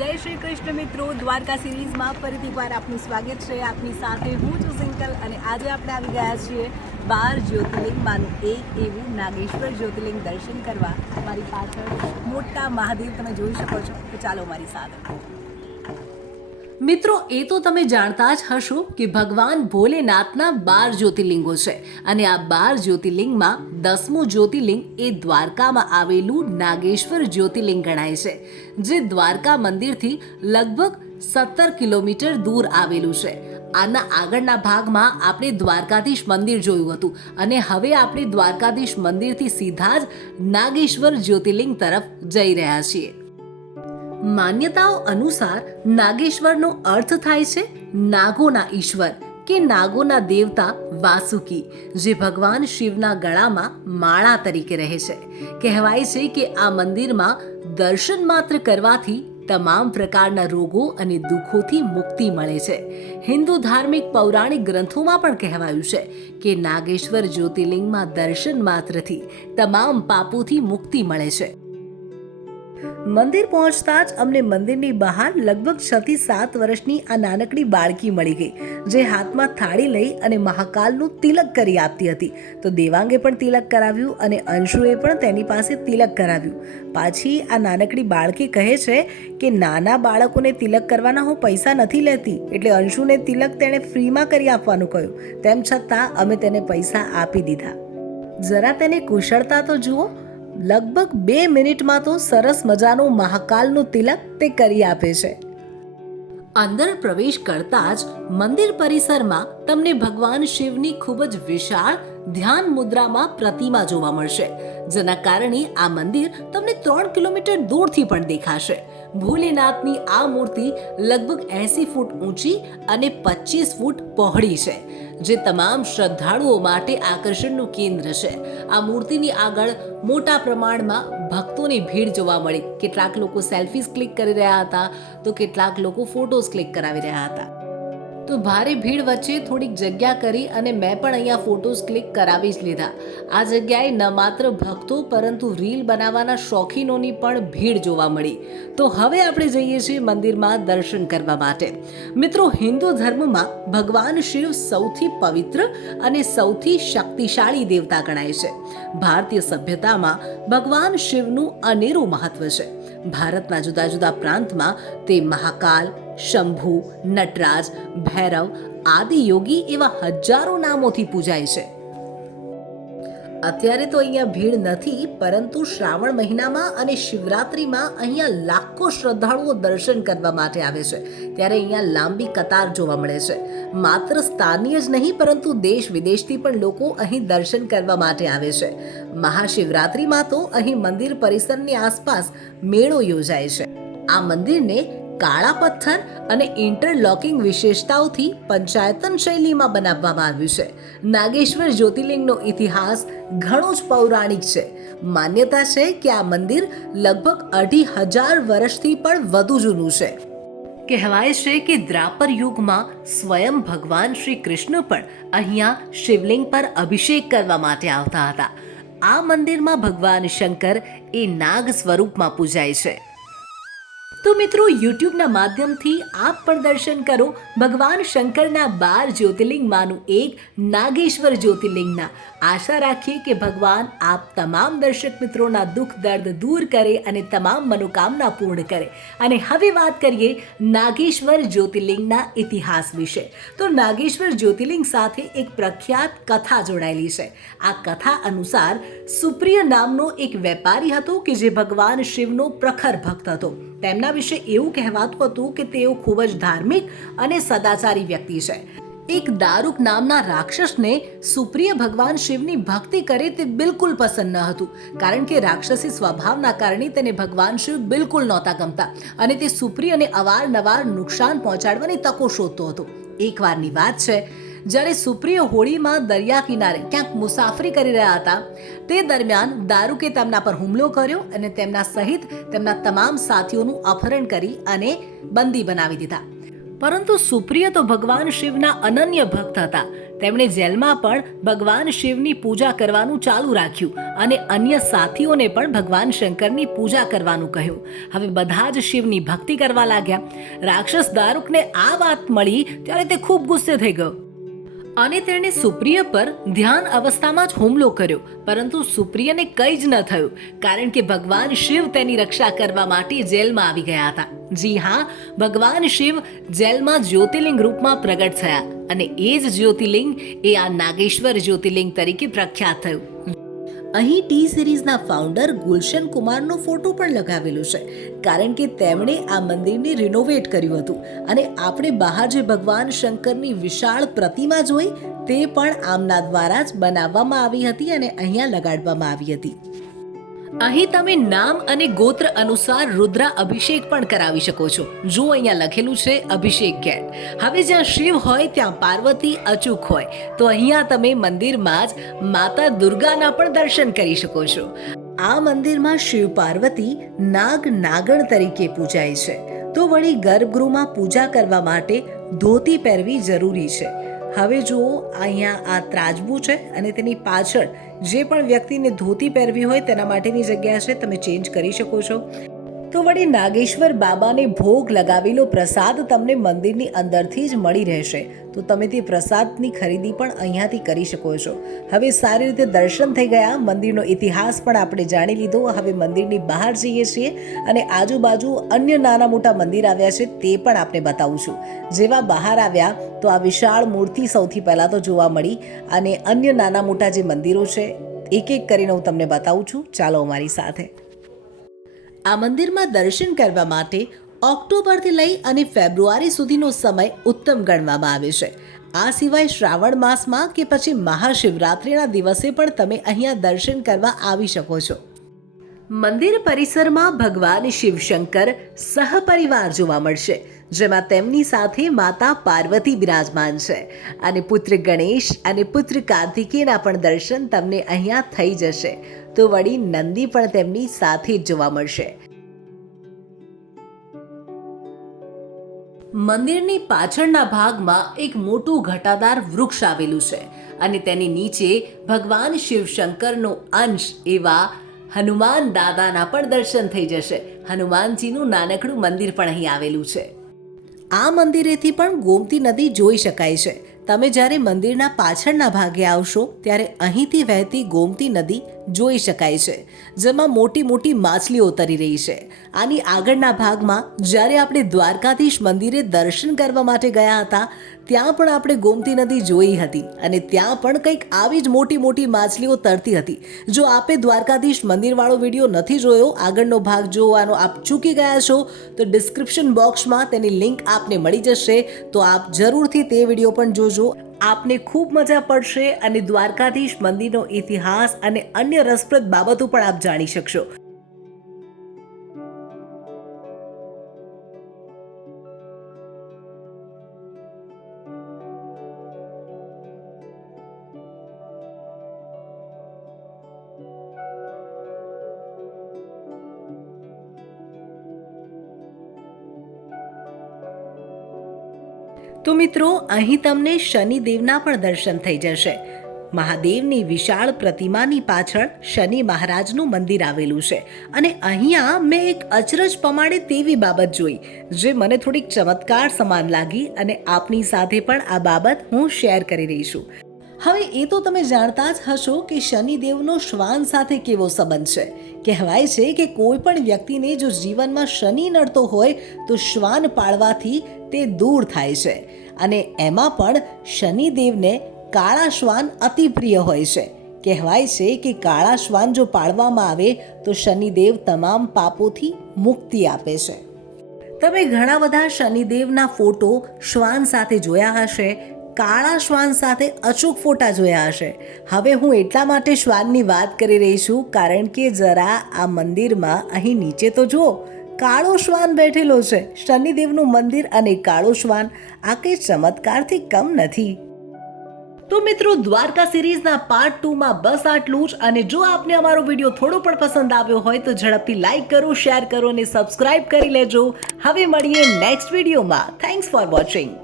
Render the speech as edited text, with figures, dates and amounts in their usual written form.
જય શ્રી કૃષ્ણ મિત્રો, દ્વારકા સિરીઝમાં ફરીથી એકવાર આપનું સ્વાગત છે. આપની સાથે હું છું સિંકલ અને આજે આપણે આવી ગયા છીએ 12 જ્યોતિર્લિંગમાંનું એક એવું નાગેશ્વર જ્યોતિર્લિંગ દર્શન કરવા. મારી પાછળ મોટા મહાદેવ તમે જોઈ શકો છો, તો ચાલો મારી સાથે. મિત્રો, એ તો તમે જાણતા જ હશો કે ભગવાન ભોલેનાથના 12 જ્યોતિર્લિંગો છે અને આ 12 જ્યોતિર્લિંગમાં 10મું જ્યોતિર્લિંગ એ દ્વારકામાં આવેલું નાગેશ્વર જ્યોતિર્લિંગ ગણાય છે, જે દ્વારકા મંદિરથી લગભગ 17 કિલોમીટર દૂર આવેલું છે. આના આગળના ભાગમાં આપણે દ્વારકાધીશ મંદિર જોયું હતું અને હવે આપણે દ્વારકાધીશ મંદિરથી સીધા જ નાગેશ્વર જ્યોતિર્લિંગ તરફ જઈ રહ્યા છીએ. માન્યતાઓ અનુસાર નાગેશ્વરનો અર્થ થાય છે નાગોના ઈશ્વર કે નાગોના દેવતા વાસુકી, જે ભગવાન શિવના ગળામાં માળા તરીકે રહે છે. કહેવાય છે કે આ મંદિરમાં દર્શન માત્ર કરવાથી તમામ પ્રકારના રોગો અને દુઃખોથી મુક્તિ મળે છે. હિન્દુ ધાર્મિક પૌરાણિક ગ્રંથોમાં પણ કહેવાયું છે કે નાગેશ્વર જ્યોતિર્લિંગમાં દર્શન માત્રથી તમામ પાપોથી મુક્તિ મળે છે. મંદિર પહોંચતા જ અમને મંદિરની બહાર લગભગ 6 થી 7 વર્ષની આ નાનકડી બાળકી મળી ગઈ, જે હાથમાં થાળી લઈ અને મહાકાલનું તિલક કરી આપતી હતી. તો દેવાંગે પણ તિલક કરાવ્યું અને અંશુએ પણ તેની પાસે તિલક કરાવ્યું. પાછી આ નાનકડી બાળકી કહે છે કે નાના બાળકોને તિલક કરવાના હું પૈસા નથી લેતી, એટલે અંશુને તિલક તેણે ફ્રીમાં કરી આપવાનું કહ્યું. તેમ છતાં અમે તેને પૈસા આપી દીધા. જરા તેને કુશળતા તો જુઓ, લગભગ 2 મિનિટમાં તો સરસ મજાનું મહાકાલનું તિલક તે કરી આપે છે. અંદર પ્રવેશ કરતા જ મંદિર પરિસરમાં તમને ભગવાન શિવની ખૂબ જ વિશાળ ધ્યાન મુદ્રામાં પ્રતિમા જોવા મળશે, જેના કારણે આ મંદિર તમને 3 કિલોમીટર દૂરથી પણ દેખાશે. ભોલેનાથની આ મૂર્તિ લગભગ 80 ફૂટ ઊંચી અને 25 ફૂટ પહોળી છે, જે તમામ શ્રદ્ધાળુઓ માટે આકર્ષણનું કેન્દ્ર છે. આ મૂર્તિની આગળ મોટા પ્રમાણમાં ભક્તોની ભીડ જોવા મળી. કેટલાક લોકો સેલ્ફીઝ ક્લિક કરી રહ્યા હતા, તો કેટલાક લોકો ફોટોઝ ક્લિક કરાવી રહ્યા હતા. તો ભારે ભીડ વચ્ચે થોડીક જગ્યા કરી અને મેં પણ અહીંયા ફોટોઝ ક્લિક કરાવી જ લીધા. આ જગ્યાએ ન માત્ર ભક્તો પરંતુ રીલ બનાવવાના શોખીનોની પણ ભીડ જોવા મળી. તો હવે આપણે જઈએ છીએ મંદિરમાં દર્શન કરવા માટે. મિત્રો, હિન્દુ ધર્મમાં ભગવાન શિવ સૌથી પવિત્ર અને સૌથી શક્તિશાળી દેવતા ગણાય છે. ભારતીય સભ્યતામાં ભગવાન શિવનું અનેરું મહત્વ છે. ભારતના જુદા જુદા પ્રાંતમાં તે મહાકાલ, શંભુ, નટરાજ, ભૈરવ, આદિ યોગી એવા હજારો નામોથી પૂજાય છે. અત્યારે તો અહીંયા ભીડ નથી, પરંતુ શ્રાવણ મહિનામાં અને શિવરાત્રીમાં અહીંયા લાખો શ્રદ્ધાળુઓ દર્શન કરવા માટે આવે છે. ત્યારે અહીંયા લાંબી કતાર જોવા મળે છે. માત્ર સ્થાનીય જ નહીં, પરંતુ દેશ વિદેશથી પણ લોકો અહીં દર્શન કરવા માટે આવે છે. મહાશિવરાત્રીમાં તો અહીં મંદિર પરિસરની આસપાસ મેળો યોજાય છે. આ મંદિરને કાળા પથ્થર અને ઇન્ટરલોકિંગ વિશેષતાઓથી પંચાયતન શૈલીમાં બનાવવામાં આવ્યું છે. નાગેશ્વર જ્યોતિર્લિંગનો ઇતિહાસ ઘણો જ પૌરાણિક છે. માન્યતા છે કે આ મંદિર લગભગ 2500 વર્ષથી પણ વધુ જૂનું છે. કહેવાય છે કે દ્વાપર યુગમાં સ્વયં ભગવાન શ્રી કૃષ્ણ પણ અહીંયા શિવલિંગ પર અભિષેક કરવા માટે આવતા હતા. આ મંદિરમાં ભગવાન શંકર એ નાગ સ્વરૂપમાં પૂજાય છે. તો મિત્રો, યુટ્યુબના માધ્યમથી આપ પણ દર્શન કરો ભગવાન શંકરના 12 જ્યોતિર્લિંગમાંનું એક નાગેશ્વર જ્યોતિર્લિંગના. આશા રાખીએ કે ભગવાન આપ તમામ દર્શક મિત્રોના દુઃખ દર્દ દૂર કરે અને તમામ મનોકામના પૂર્ણ કરે. અને હવે વાત કરીએ નાગેશ્વર જ્યોતિર્લિંગના ઇતિહાસ વિશે. તો નાગેશ્વર જ્યોતિર્લિંગ સાથે એક પ્રખ્યાત કથા જોડાયેલી છે. આ કથા અનુસાર સુપ્રિય નામનો એક વેપારી હતો કે જે ભગવાન શિવનો પ્રખર ભક્ત હતો. તેમના વિશે એવું કહેવાતું હતું કે તેઓ ખૂબ જ ધાર્મિક અને સદાચારી વ્યક્તિ છે. એક દારૂક નામના રાક્ષસને સુપ્રિય ભગવાન શિવની ભક્તિ કરે તે બિલકુલ પસંદ ન હતું, કારણ કે રાક્ષસી સ્વભાવના કારણે તેને ભગવાન શિવ બિલકુલ નહોતા ગમતા અને તે સુપ્રિયને અવારનવાર નુકસાન પહોંચાડવાની તકો શોધતો હતો. એકવારની વાત છે, જ્યારે સુપ્રિય હોળીમાં દરિયા કિનારે ક્યાંક મુસાફરી કરી રહ્યા હતા, તે દરમિયાન દારૂકે તેમના પર હુમલો કર્યો અને તેમના સહિત તેમના તમામ સાથીઓનું અપહરણ કરી અને બંદી બનાવી દીધા. પરંતુ સુપ્રિય તો ભગવાન શિવના અનન્ય ભક્ત હતા. તેમણે જેલમાં પણ ભગવાન શિવની પૂજા કરવાનું ચાલુ રાખ્યું અને અન્ય સાથીઓને પણ ભગવાન શંકરની પૂજા કરવાનું કહ્યું. હવે બધા જ શિવની ભક્તિ કરવા લાગ્યા. રાક્ષસ દારૂકને આ વાત મળી ત્યારે તે ખૂબ ગુસ્સે થઈ ગયો અને તેણે સુપ્રિય પર ધ્યાન અવસ્થામાં જ હુમલો કર્યો. પરંતુ સુપ્રિયને કંઈ જ ન થયું, કારણ કે ભગવાન શિવ તેની રક્ષા કરવા માટે જેલમાં આવી ગયા હતા. જી હા, ભગવાન શિવ જેલમાં જ્યોતિર્લિંગ રૂપમાં પ્રગટ થયા અને એ જ જ્યોતિર્લિંગ એ આ નાગેશ્વર જ્યોતિર્લિંગ તરીકે પ્રખ્યાત થયું. અહીં ટી સિરીઝના ફાઉન્ડર ગુલશન કુમારનો ફોટો પણ લગાવેલો છે, કારણ કે તેમણે આ મંદિરને રિનોવેટ કર્યું હતું અને આપણે બહાર જે ભગવાન શંકરની વિશાળ પ્રતિમા જોઈ તે પણ આમના દ્વારા જ બનાવવામાં આવી હતી અને અહીંયા લગાડવામાં આવી હતી. અહીં તમે નામ અને ગોત્ર અનુસાર રુદ્ર અભિષેક પણ કરાવી શકો છો. જો અહીંયા લખેલું છે અભિષેક ગેટ. હવે જ્યાં શિવ હોય ત્યાં પાર્વતી અચૂક હોય, તો અહીંયા તમે મંદિરમાં જ માતા દુર્ગાના પણ દર્શન કરી શકો છો. આ મંદિરમાં શિવ પાર્વતી નાગ નાગણ તરીકે પૂજાય છે. તો વળી ગર્ભગૃહમાં પૂજા કરવા માટે ધોતી પહેરવી જરૂરી છે. હવે જુઓ, અહીંયા આ ત્રાજબુ છે અને તેની પાછળ જે પણ વ્યક્તિને ધોતી પહેરવી હોય તેના માટેની જગ્યા છે, તમે ચેન્જ કરી શકો છો. તો વળી નાગેશ્વર બાબાને ભોગ લગાવેલો પ્રસાદ તમને મંદિરની અંદરથી જ મળી રહેશે, તો તમે તે પ્રસાદની ખરીદી પણ અહીંયાથી કરી શકો છો. હવે સારી રીતે દર્શન થઈ ગયા, મંદિરનો ઇતિહાસ પણ આપણે જાણી લીધો. હવે મંદિરની બહાર જઈએ છીએ અને આજુબાજુ અન્ય નાના મોટા મંદિર આવ્યા છે તે પણ આપણે બતાવું છું. જેવા બહાર આવ્યા તો આ વિશાળ મૂર્તિ સૌથી પહેલાં તો જોવા મળી અને અન્ય નાના મોટા જે મંદિરો છે એક એક કરીને હું તમને બતાવું છું. ચાલો અમારી સાથે. આ મંદિરમાં દર્શન કરવા માટે ઓક્ટોબરથી લઈ અને ફેબ્રુઆરી સુધીનો સમય ઉત્તમ ગણવામાં આવે છે. આ સિવાય શ્રાવણ માસમાં કે પછી મહાશિવરાત્રિના દિવસે પણ તમે અહીંયા દર્શન કરવા આવી શકો છો. મંદિર પરિસરમાં ભગવાન શિવશંકર સહપરિવાર જોવા મળશે, જેમાં તેમની સાથે માતા પાર્વતી બિરાજમાન છે અને પુત્ર ગણેશ અને પુત્ર કાર્તિકેયના પણ દર્શન તમને અહીંયા થઈ જશે. તો વળી નંદી પણ તેમની સાથે જ જોવા મળશે. મંદિરની પાછળના ભાગમાં એક મોટું ઘટાદાર વૃક્ષ આવેલું છે અને તેની નીચે ભગવાન શિવશંકરનો અંશ એવા હનુમાન દાદાના પણ દર્શન થઈ જશે. હનુમાનજીનું નાનકડું મંદિર પણ અહીં આવેલું છે. આ મંદિરેથી પણ ગોમતી નદી જોઈ શકાય છે. તમે જ્યારે મંદિરના પાછળના ભાગે આવશો ત્યારે અહીંથી વહેતી ગોમતી નદી જોઈ શકાય છે, જેમાં મોટી મોટી માછલીઓ તરી રહી છે. આની આગળના ભાગમાં જ્યારે આપણે દ્વારકાધીશ મંદિરે દર્શન કરવા માટે ગયા હતા ત્યાં પણ આપણે ગોમતી નદી જોઈ હતી અને ત્યાં પણ કંઈક આવી જ મોટી મોટી માછલીઓ તરતી હતી. જો આપે દ્વારકાધીશ મંદિરવાળો વિડીયો નથી જોયો, આગળનો ભાગ જોવાનો આપ ચૂકી ગયા છો, તો ડિસ્ક્રિપ્શન બોક્સમાં તેની લિંક આપને મળી જશે, તો આપ જરૂરથી તે વિડીયો પણ જોજો. આપને ખૂબ મજા પડશે અને દ્વારકાધીશ મંદિરનો ઇતિહાસ અને અન્ય રસપ્રદ બાબતો પણ આપ જાણી શકશો. તો મિત્રો, અહીં તમને શનિદેવના પણ દર્શન થઈ જશે. મહાદેવની વિશાળ પ્રતિમાની પાછળ શનિ મહારાજનું મંદિર આવેલું છે અને અહીંયા મેં એક અચરજ પમાડે તેવી બાબત જોઈ જે મને થોડીક ચમત્કાર સમાન લાગી અને આપની સાથે પણ આ બાબત હું શેર કરી રહી છું. હવે એ તો તમે જાણતા જ હશો કે શનિદેવનો શ્વાન સાથે કેવો સંબંધ છે. કહેવાય છે કે કોઈ પણ વ્યક્તિને જો જીવનમાં શનિ નડતો હોય તો શ્વાન પાળવાથી તે દૂર થાય છે અને એમાં પણ શનિદેવને કાળા શ્વાન અતિ પ્રિય હોય છે. કહેવાય છે કે કાળા શ્વાન જો પાળવામાં આવે તો શનિદેવ તમામ પાપોથી મુક્તિ આપે છે. તમે ઘણા બધા શનિદેવના ફોટો શ્વાન સાથે જોયા હશે, કાળા શ્વાન સાથે અચૂક ફોટા જોયા હશે. હવે હું એટલા માટે શ્વાનની વાત કરી રહી છું કારણ કે જરા આ મંદિરમાં અહીં નીચે તો જુઓ, કાળો શ્વાન બેઠેલો છે. શનિદેવનું મંદિર અને કાળો શ્વાન આ કંઈ ચમત્કારથી કમ નથી. તો મિત્રો દ્વારકા સિરીઝના પાર્ટ 2 માં બસ આટલું જ. અને જો આપને અમારો વિડીયો થોડો પણ પસંદ આવ્યો હોય તો ઝડપથી લાઈક કરો, શેર કરો અને સબસ્ક્રાઇબ કરી લેજો. હવે મળીએ નેક્સ્ટ વિડીયોમાં. Thanks for watching.